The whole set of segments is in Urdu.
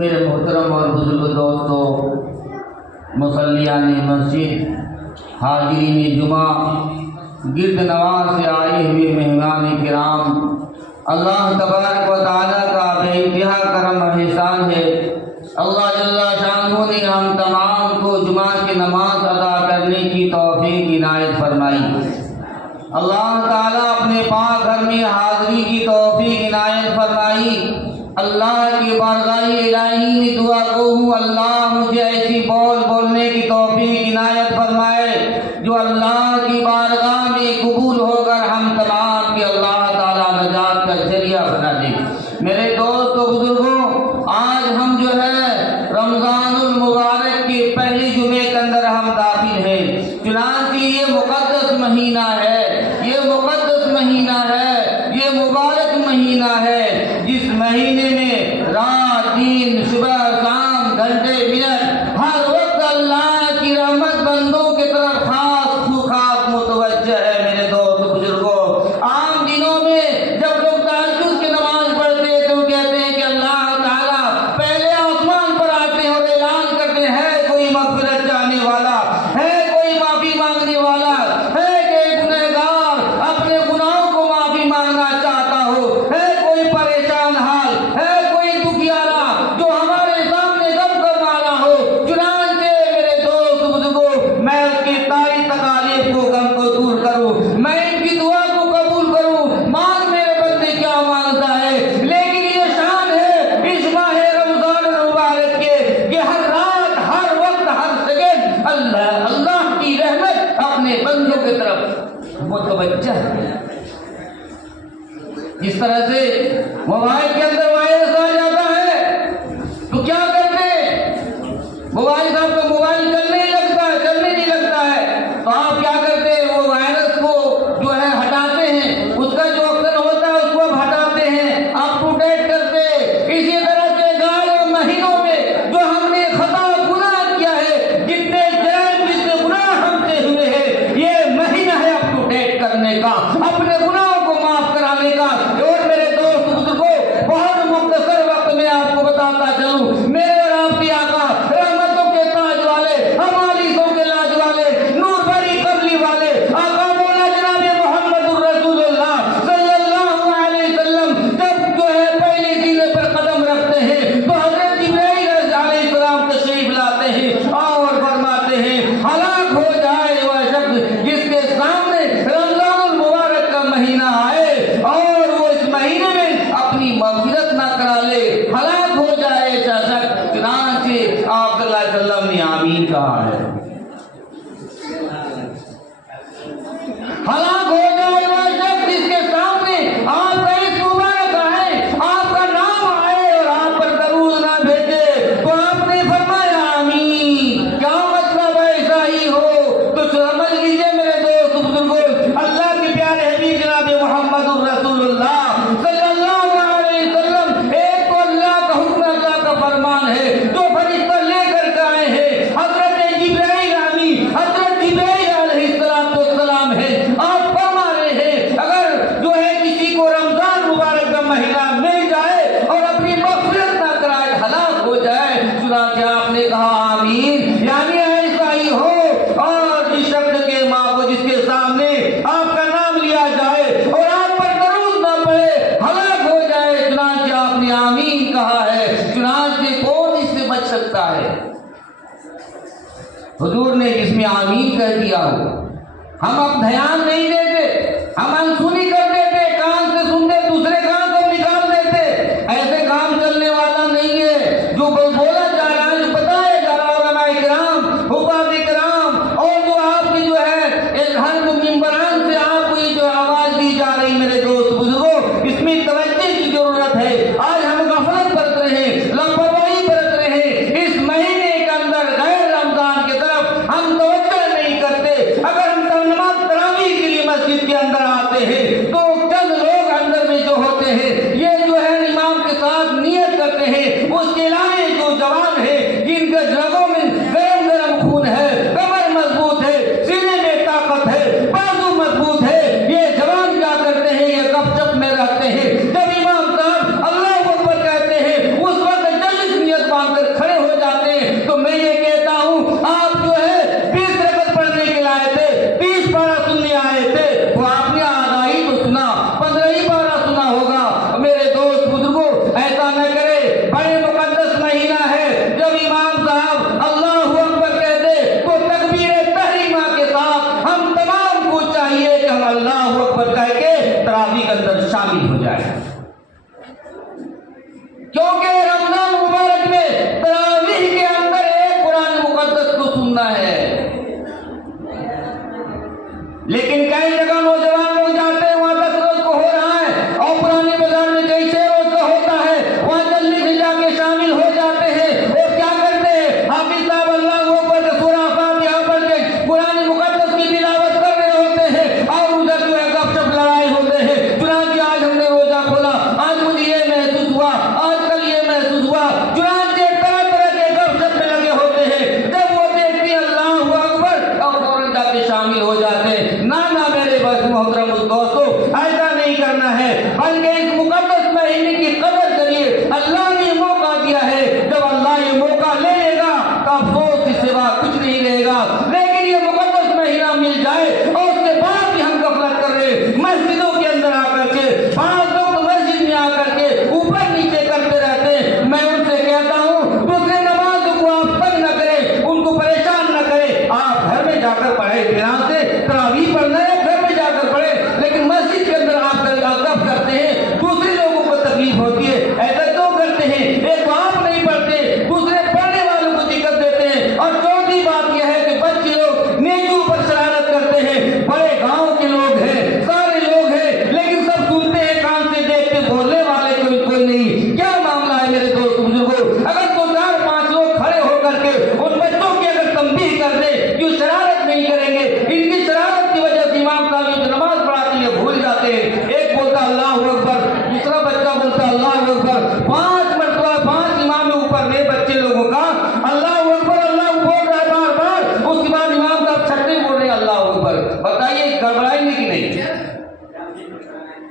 میرے محترم اور بزرگ دوستوں، مصلیان مسجد، حاضرین جمعہ، گرد نواز سے آئے ہوئے مہمان کرام، اللہ تبارک و تعالیٰ کا بے انتہا کرم و احسان ہے۔ اللہ جل شانہ نے ہم تمام کو جمعہ کی نماز ادا کرنے کی توفیق عنایت فرمائی۔ اللہ تعالیٰ اپنے پاک گھر میں حاضری کی توفیق عنایت فرمائی۔ اللہ کی بارگاہ الہی میں دعا کو ہوں، اللہ مجھے ایسی بولنے کی توفیق عنایت فرمائے جو اللہ کی بارگاہ میں قبول ہو کر ہم تمام کے اللہ تعالیٰ نجات کا ذریعہ بنا دے۔ میرے دوستو بزرگوں، آج ہم جو ہے رمضان المبارک کے پہلے جمعے کے اندر ہم داخل ہیں۔ چنانچہ یہ مقدس مہینہ ہے، یہ مقدس مہینہ ہے، یہ مبارک مہینہ ہے، جس مہینے میں رات دن صبح شام گھنٹے منٹ ہر وقت اللہ کی رحمت بندوں کی طرف خاص متوجہ ہے۔ میرے دوست بزرگوں، عام دنوں میں جب لوگ تہجد کی نماز پڑھتے ہیں تو کہتے ہیں کہ اللہ تعالیٰ پہلے آسمان پر آتے ہیں اور اعلان کرتے ہیں کوئی مغفرت چاہنے والا ہے، کوئی معافی مانگنے والا ہے، کہ گنہگار اپنے گناہوں کو معافی مانگنا چاہتا ہو، ہے کوئی پریشان حال، ہے کوئی دکھیارا جو ہمارے سامنے غم کر مارا ہو۔ چنانچہ میرے دوست بزرگوں، میں اس کی ساری تکالیف کو غم کو دور کروں، میں ان کی دعا کو قبول کروں، مانگ میرے بندے کیا مانگتا ہے۔ لیکن یہ شان ہے اس ماہ رمضان المبارک کے کہ ہر رات ہر وقت ہر سیکنڈ اللہ کی رحمت اپنے بندوں کی طرف متوجہ ہے۔ جس طرح سے موبائل کے اندر وائرس آ جاتا ہے تو کیا کرتے ہیں؟ موبائل صاحب کا موبائل چلنے نہیں لگتا ہے تو آپ کیا کرتے ہیں؟ وہ وائرس کو جو ہے ہٹاتے ہیں، اس کا جو اکثر ہوتا ہے اس کو اب ہٹاتے ہیں، اپ ٹو ڈیٹ کرتے ہیں۔ اسی طرح سے گاڑی مہینوں میں جو ہم نے خطا گناہ کیا ہے، جتنے جرائم جتنے گناہ ہم سے ہوئے ہیں، یہ مہینہ ہے اپ ٹو ڈیٹ کرنے کا، اپنے گناہوں کو معاف کرانے کا۔ اور میرے دوست بزرگوں، بہت مختصر وقت میں آپ کو بتاتا چلوں، میرے اور آپ کے آقا رحمتوں کے تاج والے، ہمالیسوں کے لاج والے، نور بھری قبلی والے آقا مولا جناب محمد الرسول اللہ صلی اللہ علیہ وسلم جب جو ہے پہلے سینے پر قدم رکھتے ہیں تو حضرت جبرائیل علیہ السلام تشریف لاتے ہیں اور فرماتے ہیں ہلاک ہو جائے وہ شخص جس کے سامنے رمضان المبارک کا مہینہ آئے اور وہ اس مہینے میں اپنی مغفرت نہ کرا لے، ہلاک ہو جائے ایسا شخص۔ چنانچہ آپ صلی اللہ علیہ وسلم نے آمین کہا ہے۔ ہلاک ہو جائے وہ شخص جس کے سامنے آپ کا اس مبارک آئے، آپ کا نام آئے اور آپ پر درود نہ بھیجے تو آپ نے فرمایا آمین۔ کیا مطلب ایسا ہی ہو تو سمجھ لیجیے میرے دوست بزرگوں، اللہ کے پیارے حبیب جناب محمد الرسول اللہ صلی اللہ علیہ وسلم، ایک تو اللہ کا حکم، اللہ کا فرمان ہے جو فرشتہ لے کر کے آئے ہیں، حضرت جبرائیل علیہ السلام ہے۔ آپ فرما رہے ہیں اگر جو ہے کسی کو رمضان مبارک کا مہینہ مل جائے اور اپنی مغفرت نہ کرائے ہلاک ہو جائے۔ چنانچہ آپ نے کہا آمین، یعنی ایسا ہی ہو اور جس شخص کے ماں کو جس کے سامنے آپ کا نام لیا جائے اور آپ پر درود نہ پڑے ہلاک ہو جائے۔ چنانچہ آپ نے آمین کہا ہے۔ چنانچہ کون اس سے بچ سکتا ہے؟ حضور نے جس میں آمین کہہ دیا ہو، ہم اب دھیان نہیں دیتے، ہم انسنی کر دیتے، کان سے سنتے دوسرے کان سے نکال دیتے۔ ایسے کام چلنے والا نہیں ہے۔ جو بولا جا رہا ہے، جو بتایا جا رہا ہے، علماء کرام، حفاظ کرام اور جو آپ کی جو ہے ہر ممبران سے آپ کو یہ جو آواز دی جا رہی، میرے دوست بزرگوں، اس میں توجہ کی ضرورت ہے۔ آج ہم غفلت برت رہے ہیں، لاپرواہی برت رہے ہیں۔ اس مہینے کے اندر غیر رمضان کی طرف ہم توجہ نہیں کرتے۔ لیکن کئی جگہ نوجوان لوگ جاتے ہیں وہاں 10 روز کو ہو رہا ہے، اور پرانے بازار میں کئی 6 روز کا ہوتا ہے، وہاں جلدی سے جا کے شامل ہو جاتے ہیں اور کیا کرتے ہیں، حافظ صاحب اللہ اکبر کے سورہ فاتحہ پڑھ کے قرآن مقدس کی تلاوت کر رہے ہوتے ہیں، اور ادھر جو ہے گپ شپ لڑائے ہوتے ہیں۔ چنانچہ آج ہم نے روزہ کھولا، آج مجھے یہ محسوس ہوا، آج کل یہ محسوس ہوا، چنانچہ طرح طرح کے گپ شپ میں لگے ہوتے ہیں۔ جب وہ دیکھتے ہیں اللہ اکبر اور فوراً جا کے شامل ہو جاتے ہیں۔ نہ میرے بس محترم دوستو، ایسا نہیں کرنا ہے، بلکہ اس مقدس مہینے کی قدر کریے۔ اللہ نے موقع دیا ہے، جب اللہ یہ موقع لے لے گا تو افسوس کے سوا کچھ نہیں رہے گا۔ لیکن یہ مقدس مہینہ مل جائے اور اس کے بعد بھی ہم غفلت کر رہے، مسجدوں کے اندر آ کر کے 5 لوگ مسجد میں آ کر کے اوپر نیچے کرتے رہتے ہیں۔ میں ان سے کہتا ہوں دوسرے نماز کو آپ تنگ نہ کریں، ان کو پریشان نہ کریں، آپ گھر میں جا کر پڑھیں، اطمینان سے تراویح پڑھنا ہے گھر میں جا کر پڑھیں، لیکن مسجد کے اندر آپ گپ کرتے ہیں، دوسرے لوگوں کو تکلیف ہوتی ہے، ایسا کیوں کرتے ہیں؟ ایک تو آپ نہیں پڑھتے، دوسرے پڑھنے والوں کو دقت دیتے ہیں، اور چوتھی بات یہ ہے کہ بچے لوگ نیکیوں پر شرارت کرتے ہیں۔ بڑے گاؤں کے لوگ ہیں، سارے لوگ ہیں، لیکن سب سنتے ہیں کان سے، دیکھتے بولنے والے کوئی نہیں۔ کیا معاملہ ہے میرے دوست بزرگوں؟ اگر 2-4-5 لوگ کھڑے ہو کر کے ان بچوں کی اگر تنبیہ کر دے کہ شرارت نہیں کریں گے، ان کی شرارت کی وجہ سے امام صاحب جو نماز پڑھاتے ہیں بھول جاتے ہیں، ایک بولتا اللہ اکبر، دوسرا بچہ بولتا اللہ اکبر، 5 مرتبہ 5 امام اوپر میں بچے لوگوں کا اللہ اکبر اللہ بول رہا ہے بار بار، اس کے بعد امام صاحب چھٹے بول رہے ہیں اللہ اکبر۔ بتائیے گڑبڑائیں گے کہ نہیں؟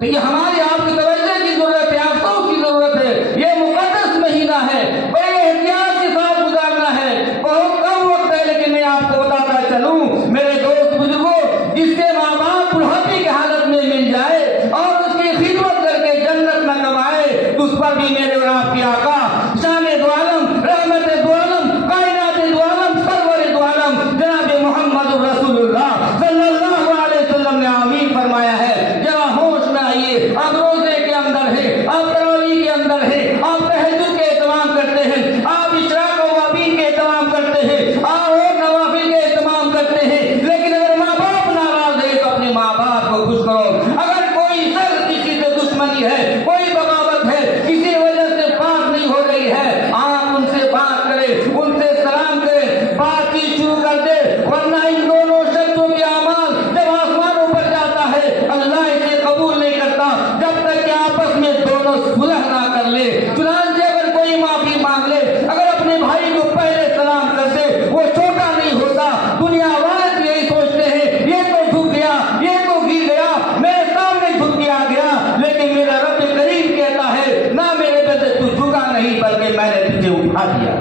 تو یہ ہماری آپ کی توجہ کی ضرورت ہے، افسوس کی ضرورت ہے۔ یہ مقدس مہینہ ہے، بڑے احتیاط کے ساتھ گزارنا ہے، بہت کم وقت ہے، لیکن میں آپ کو بتاتا چلوں میرے دوست بزرگوں، جس کے ماں باپ بڑھاپے کی حالت میں مل جائے اور اس کی خدمت کر کے جنت نہ کمائے تو اس پر بھی میرے اور آپ کے آقا شان دو عالم، رحمت دو عالم، کائنات دو عالم، سرور دو عالم جناب محمد رسول اللہ صلی اللہ علیہ وسلم نے آمین فرمایا ہے۔ ذرا ہوش میں آئیے، آپ روزے کے اندر ہیں، آپ تراویح کے اندر ہیں، آپ تہجد کے اہتمام کرتے ہیں، آپ اشراق و وابین کے اہتمام کرتے ہیں، آپ اور نوافل کے اہتمام کرتے ہیں، لیکن اگر ماں باپ ناراض ہے تو اپنے ماں باپ کو خوش کرو۔ اگر کوئی سر کسی سے دشمنی ہے، کوئی بغاوت ہے، کسی وجہ سے بات نہیں ہو رہی ہے، آپ ان سے بات کریں، ان سے سلام کریں، بات چیت شروع کر دے، ورنہ ان دونوں شخصوں کے اعمال جب آسمانوں پر جاتا ہے اللہ اسے قبول نہیں کرتا جب تک کہ آپس میں دونوں صلح نہ کر لے۔ چنانچہ اگر کوئی معافی مانگ لے، اگر اپنے بھائی کو پہلے سلام کر دے، وہ چھوٹا نہیں ہوتا۔ دنیا والے تو یہی سوچتے ہیں یہ تو جھک گیا، یہ تو گر گیا، میرے سامنے جھک کے آ گیا، لیکن میرا رب کریم کہتا ہے نہ میرے پہ سے تو جھکا نہیں بلکہ میں نے تجھے اٹھا دیا۔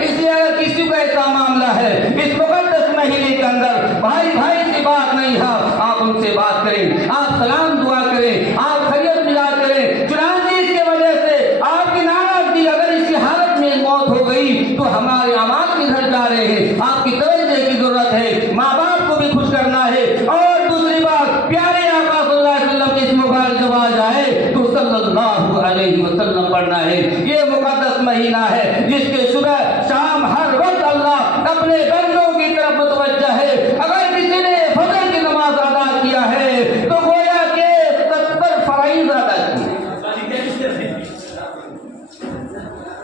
اس لیے اگر کسی کا ایسا معاملہ ہے اس مقدس مہینے کے اندر بھائی بھائی سے بات نہیں ہے، آپ ان سے بات کریں، آپ سلام دعا کریں، آپ خیریت ملا کریں۔ چنانچہ اس کی وجہ سے آپ کی ناراضگی اگر اس کی حالت میں موت ہو گئی تو ہمارے اعمال کدھر جا رہے ہیں؟ آپ کی توجہ کی ضرورت ہے، ماں باپ کو بھی خوش کرنا ہے، اور دوسری بات پیارے آقا صلی اللہ علیہ وسلم کے اس مبارک جب آ جائے تو صلی اللہ علیہ وسلم پڑھنا ہے۔ یہ مقدس مہینہ ہے جس کے صبح شام ہر وقت اللہ اپنے بندوں کی طرف متوجہ ہے۔ اگر کسی نے فجر کی نماز ادا کیا ہے تو گویا کہ 70 فرائض ادا کیے۔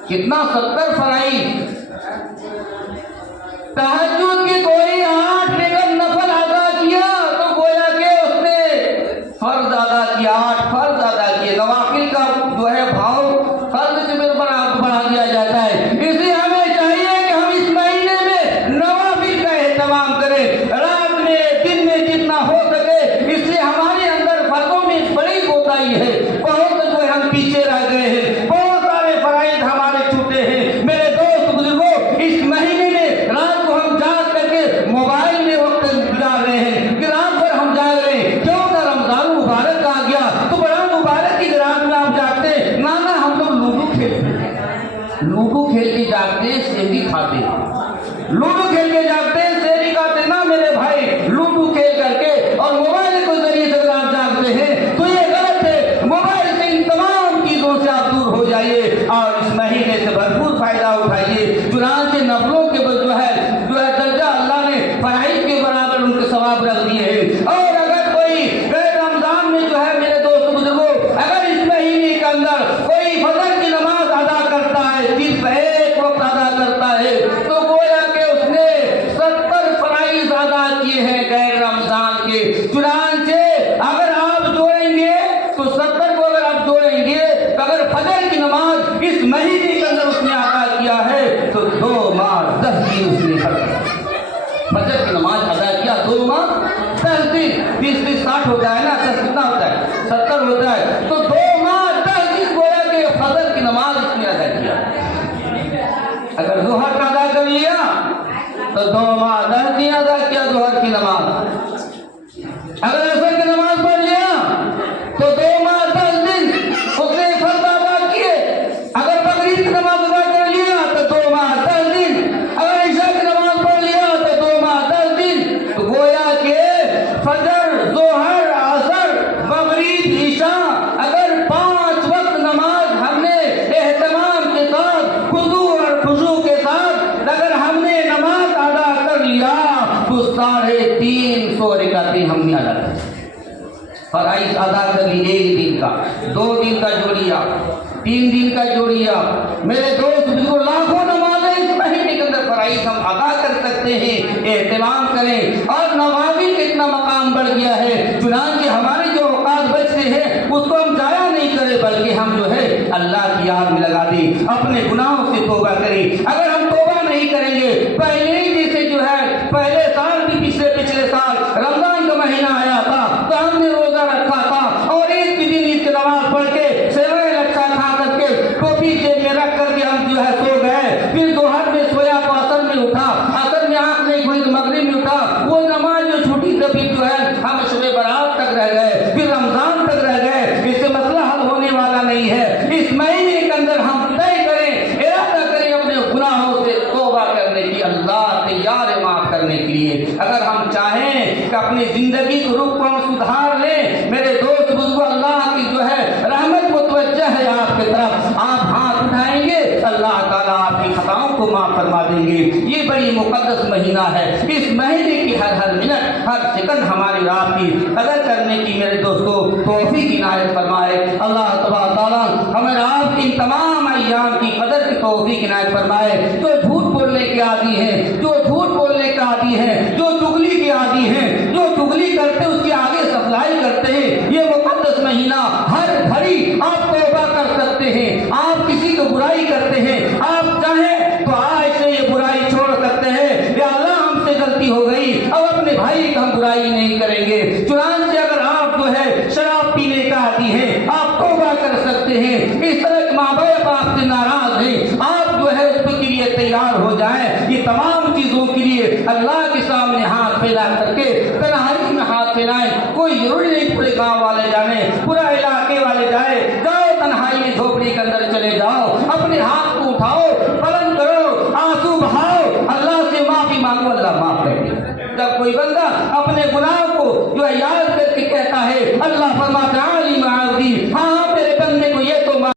کتنا؟ 70 فرائض۔ تہجد کی کوئی 8 رکعت نفل ادا کیا تو گویا کہ اس نے فرض ادا کیا، 8 فرض ادا کیے۔ نوافل کا جو ہے بھاؤ فرض سے بڑھا دیا جاتا ہے، اس لیے ہمیں چاہیے کہ ہم اس مہینے میں نوافل کا اہتمام کریں، رات میں دن میں جتنا ہو سکے۔ اس لیے ہمارے اندر فرضوں میں بڑی کوتاہی ہے، بہت جو ہے ہم پیچھے رہ گئے ہیں، بہت سارے فرائض ہمارے چھوٹے ہیں۔ میرے دوست بزرگوں، اس مہینے میں رات کو ہم فجر کی نماز ادا کیا 2 ماہ 10 دن، 20 60 ہوتا ہے نا، 10 کتنا ہوتا ہے 70 ہوتا ہے، تو 2 ماہ 10 دن گویا کہ فجر کی نماز اس نے ادا کیا۔ اگر ظہر کا ادا کر لیا تو 2 ماہ 10 دن ادا کیا ظہر کی نماز۔ اگر عصر کی نماز پڑھ لیا تو 2 ماہ 10 دن اس نے فرض ادا کیے۔ اگر مغرب کی نماز ادا کر لیا تو 2 ماہ 10 دن، اگر عشاء کی نماز پڑھ لیا تو 2 ماہ 10 دن۔ تو گویا کہ فجر، ظہر، عصر، مغرب، عشاء، اگر 5 وقت نماز ہم نے اہتمام کے ساتھ، خضوع اور خشوع کے ساتھ اگر ہم نے نماز ادا کر لیا تو 350 رکعتیں ہم نے ادا کر۔ فرائض ادا کر لی 1 دن کا، 2 دن کا جوڑیا، 3 دن کا جوڑیا۔ میرے دوست بزرگ، لاکھوں نمازیں اس مہینے کے اندر فرائض ہم ادا کر سکتے ہیں، اہتمام کریں۔ اور نمازی کا اتنا مقام بڑھ گیا ہے، چنانچہ ہمارے جو اوقات بچتے ہیں اس کو ہم ضائع نہیں کریں، بلکہ ہم جو ہے اللہ کی یاد میں لگا دیں، اپنے گناہوں سے توبہ کریں۔ اگر ہم توبہ نہیں کریں گے، پہلے ہی جیسے جو ہے پہلے سال بھی پچھلے سال رمضان کا مہینہ آیا تھا تو ہم نے روزہ رکھا تھا اور ایک بھی دن اس کی نماز پڑھ کے سیوائے لچھا کھا کر کے ٹوپی جیب میں رکھ کر کے ہم جو ہے سو گئے، پھر ظہر میں سویا تو عصر میں اٹھا، عصر میں آنکھ نہیں کھلی تو مغرب میں اٹھا، وہ نماز جو چھوٹی سے پھر جو ہے ہم شب برات تک رہ گئے، پھر رمضان تک رہ گئے۔ اس سے مسئلہ حل ہونے والا نہیں ہے۔ اس مہینے کے اندر ہم طے کریں، ارادہ کریں اپنے گناہوں سے توبہ کرنے کی، اللہ تیار ہے معاف کرنے کے لیے۔ اگر ہم چاہیں کہ اپنی زندگی کو رخ کو ہم سدھار لیں، میرے دوست بزرگ، اللہ کی جو ہے رحمت متوجہ ہے آپ کی طرف، آپ ہاتھ اٹھائیں گے اللہ تعالیٰ آپ کی خطاؤں کو معاف فرما دیں گے۔ یہ بڑی مقدس مہینہ ہے، اس مہینے کی ہر منٹ ہر سیکنڈ ہماری آپ کی قدر کرنے کی میرے دوستوں توفیق عنایت فرمائے۔ اللہ تبارک تعالیٰ ہمیں آپ کی تمام ایام کی قدر کی توفیق عنایت فرمائے۔ جو جھوٹ بولنے کے عادی ہیں، جو جھوٹ بولنے کے عادی ہیں، جو چغلی کے عادی ہیں، جو چغلی کرتے اس کے آگے سپلائی کرتے ہیں، یہ مقدس مہینہ ہر گھڑی آپ توبہ کر سکتے ہیں۔ آپ کسی کو برائی کرتے ہیں، آپ چاہیں تو آج سے یہ برائی چھوڑ سکتے ہیں، یا اللہ ہم سے غلطی ہو گئی، اب اپنے بھائی کا ہم برائی نہیں کریں گے۔ چنانچہ اگر آپ جو ہے شراب پینے کا عادی ہیں، آپ توبہ کر سکتے ہیں۔ اس طرح کے ماں باپ آپ سے ناراض ہیں، آپ جو ہے اس کے لیے تیار ہو جائیں۔ یہ تمام چیزوں کے لیے اللہ کے سامنے ہاتھ پھیلا کر کے تنہائی میں ہاتھ پھیلائیں۔ کوئی ضروری نہیں پورے گاؤں والے جانے، پورا علاقے والے جائے، جاؤ تنہائی میں جھوپڑی کے اندر چلے جاؤ، اپنے ہاتھ کو اٹھاؤ، بلند کرو، آنسو بہاؤ، اللہ سے معافی مانگو، اللہ معاف کر دے۔ جب کوئی بندہ اپنے گناہ کو جو ہے یاد کر کے کہتا ہے، اللہ فرماتا ہے علی معاذی، ہاں